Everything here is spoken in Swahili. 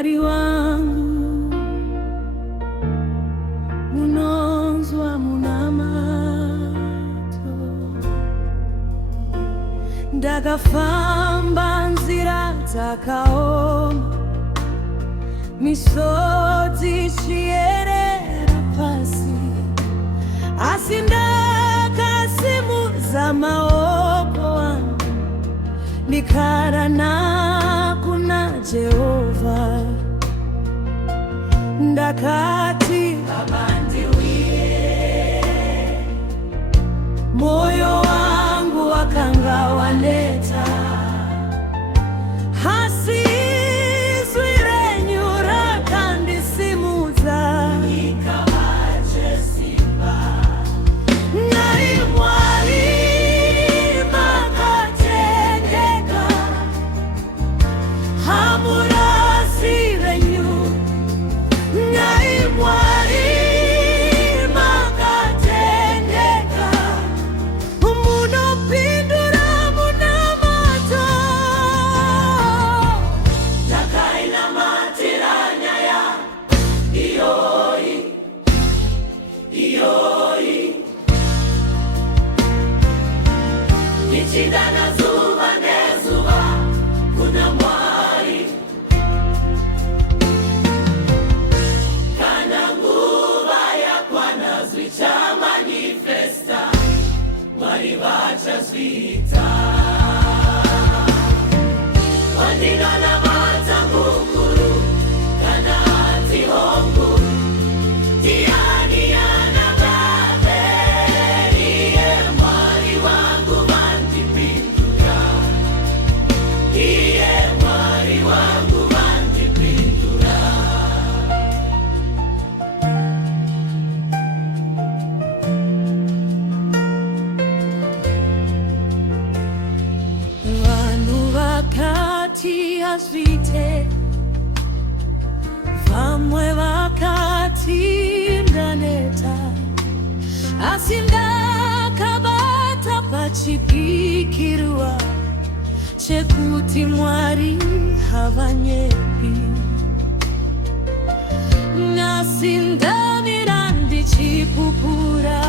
mwari wangu munonzwa munamato, ndakafamba nzira dzakaoma, misodzi chiyerera pasi, asi ndakasimuza maoko angu ndikarana kuna Jehova, ndakati Baba ndiwiye, moyo wangu wakanga waneta, hasizwi renyu rakandisimudza, nikavache simba nai mwari makatendeka, hamurasi renyu nai mwari makatendeka, munopindura munamato, ndakainamatira nyaya iyoyi iyoyi, ndichidana zuva nezuva kuna Mwari, kana nguva yakwana zvichamanifesta, Mwari vachazviita. Wandinonamata mukuru kana ati hongu, ndiani anangabe, iye Mwari wangu vandipindura, iye Mwari wangu vandipindura. Vanhu vakati hazvite, vamwe vakati ndaneta, asi ndakabata pachipikirwa chekuti Mwari havanyepi, nhasi ndamira ndichipupura